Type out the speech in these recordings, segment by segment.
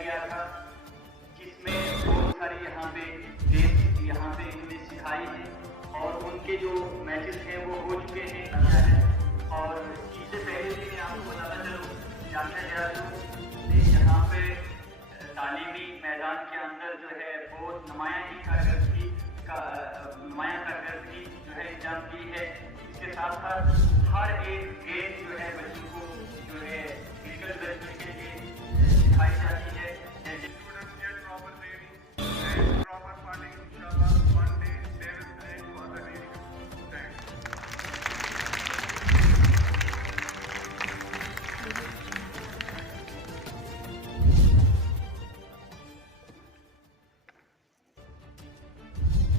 गया था, जिसमें बहुत सारी यहाँ पे गेम्स यहाँ पे इन्होंने सिखाई है और उनके जो मैचेस हैं वो हो चुके हैं। और इससे पहले भी मैं आपको बताना चलूँ जानना चाहता हूँ यहाँ पे तालीमी मैदान के अंदर जो है बहुत नुमायाँ कारकर्दगी जो है इंजाम की है। इसके साथ साथ हर एक गेम जो है बच्चों को जो है फिजिकल डेवलपमेंट के लिए सिखाई जाती है। जैसे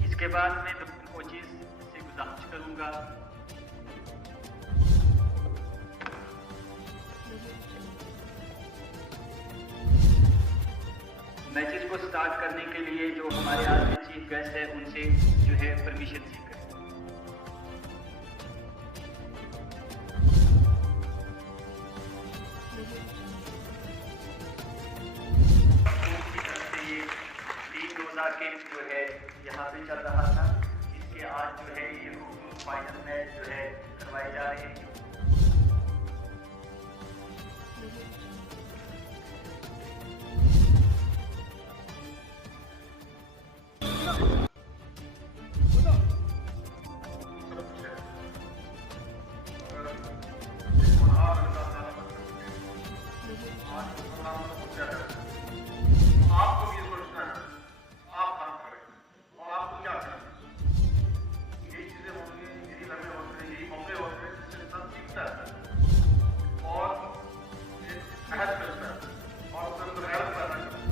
इसके बाद मैं कोचेस से गुजारिश करूंगा मैचेस को स्टार्ट करने के लिए जो हमारे आज के चीफ गेस्ट है उनसे जो है परमिशन सीख करें। ये 3 रोजा कैंप जो है यहाँ पे चल रहा था, इसके आज जो है ये फाइनल मैच जो है करवाए जा रहे हैं। आपको ये सोचना है आप काम करें और आपको क्या करना है। यही चीजें होंगी, यही लम्हे होते हैं, यही मौके होते हैं जिससे इंसान सीखता है और मेहनत करता है और उसके अंदर हेल्प पैदा करता है।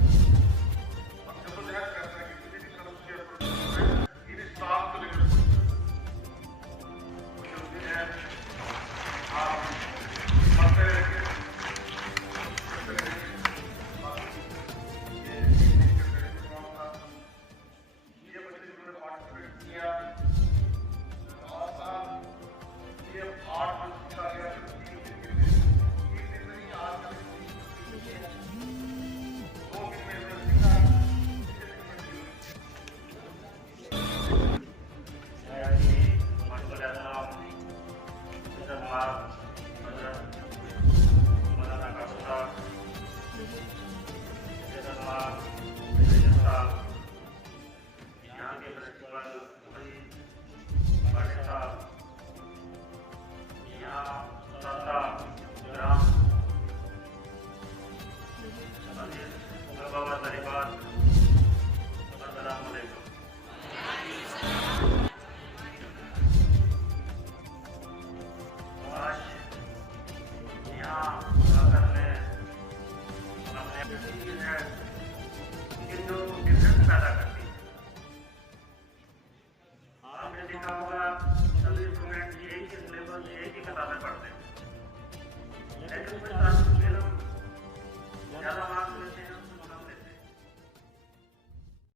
और जब वो मेहनत करता है कि किसी भी तरह उसके अप्रोच ये भी स्टाफ को लेकर सोचते हैं। आप पढ़ते रहेंगे आपने देखा होगा सभी स्टूडेंट एक ही सिलेबस एक ही किताबें पढ़ते हैं, लेकिन कुछ ज्यादा मार्क्स लेते हैं